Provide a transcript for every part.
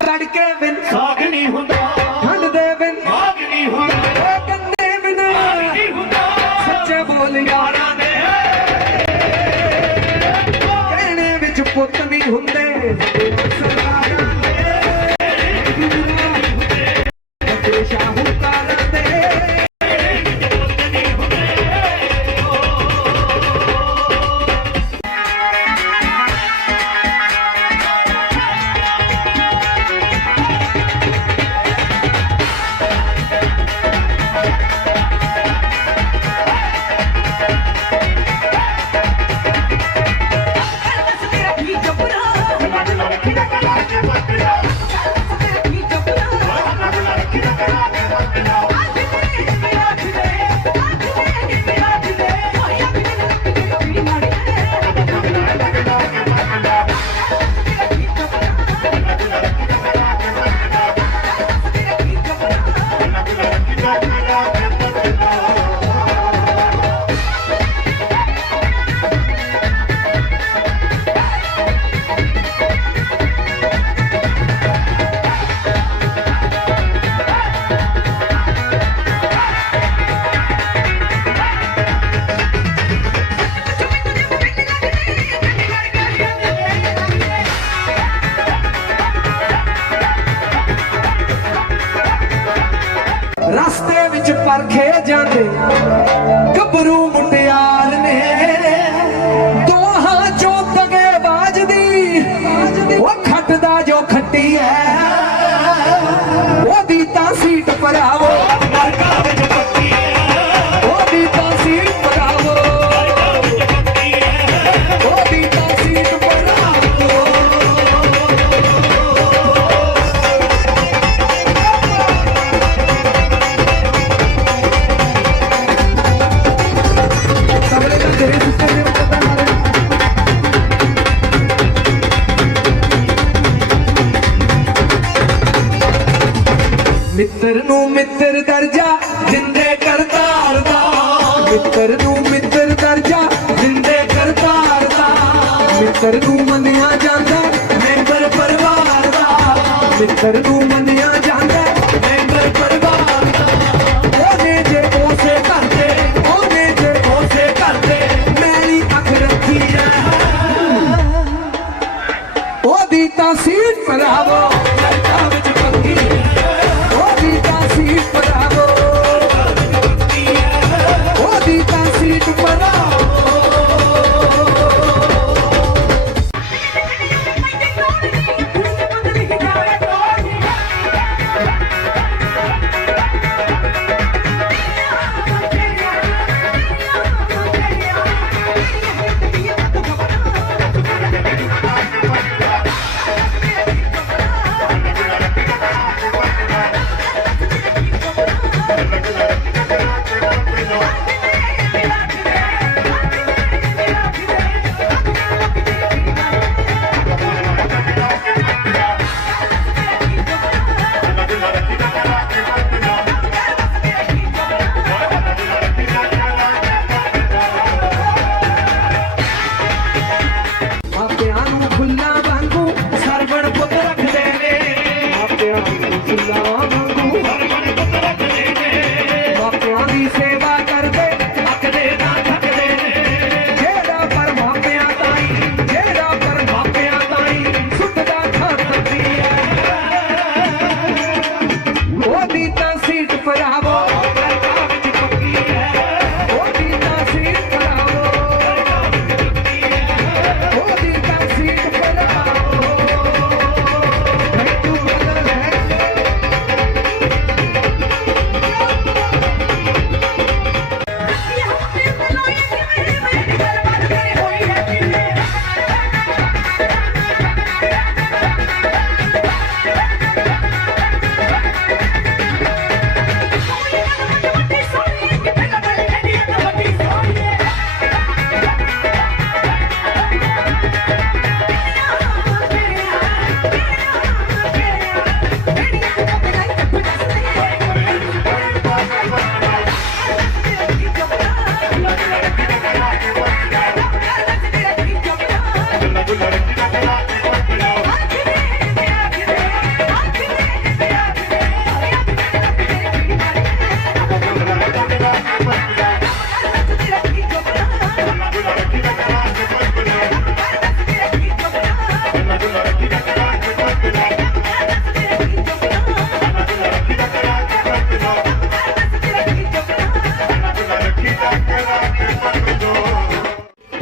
ਤੜਕੇ ਬਿਨ ਸਾਗ ਨਹੀਂ ਹੁੰਦਾ। Working out. ਮਿੱਤਰ ਨੂੰ ਮਿੱਤਰ ਦਰਜਾ ਜਿੰਦੇ ਕਰਤਾਰ ਦਾ। ਮਿੱਤਰ ਨੂੰ ਮਿੱਤਰ ਦਰਜਾ ਜਿੰਦੇ ਕਰਤਾਰ ਦਾ। ਮਿੱਤਰ ਨੂੰ ਮੰਨਿਆ ਜਾਂਦਾ ਮੈਂਬਰ ਪਰਿਵਾਰ ਦਾ। ਮਿੱਤਰ ਨੂੰ Superman.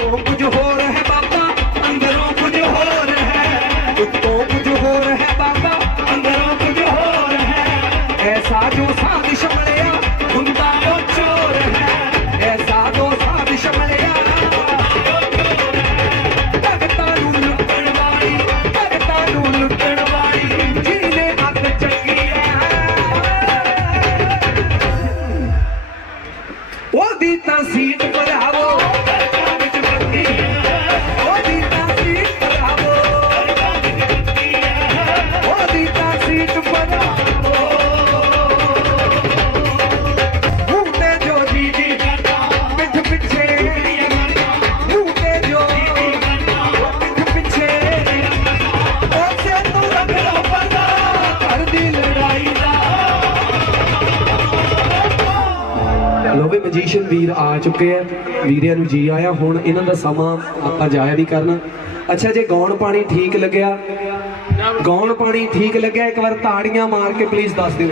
ਉੱਤੋਂ ਕੁਝ ਹੋਰ ਹੈ ਬਾਬਾ, ਅੰਦਰੋਂ ਕੁਝ ਹੋਰ ਹੈ। ਉੱਤੋਂ ਕੁਝ ਹੋਰ ਹੈ ਬਾਬਾ, ਅੰਦਰੋਂ ਕੁਝ ਹੋਰ ਹੈ। ਐਸਾ ਜੋ ਸਾਜ਼ਿਸ਼ ਬਣਿਆ ਮਜੀਸ਼ੀਅਨ ਵੀਰ ਆ ਚੁੱਕੇ ਆ, ਵੀਰਿਆਂ ਨੂੰ ਜੀ ਆਇਆ, ਹੁਣ ਇਹਨਾਂ ਦਾ ਸਮਾਂ ਆਪਾਂ ਜਾਇਆ ਨਹੀਂ ਕਰਨਾ। ਅੱਛਾ, ਜੇ ਗਾਉਣ ਪਾਣੀ ਠੀਕ ਲੱਗਿਆ, ਗਾਉਣ ਪਾਣੀ ਠੀਕ ਲੱਗਿਆ, ਇੱਕ ਵਾਰ ਤਾੜੀਆਂ ਮਾਰ ਕੇ ਪਲੀਜ਼ ਦੱਸ ਦਿਓ।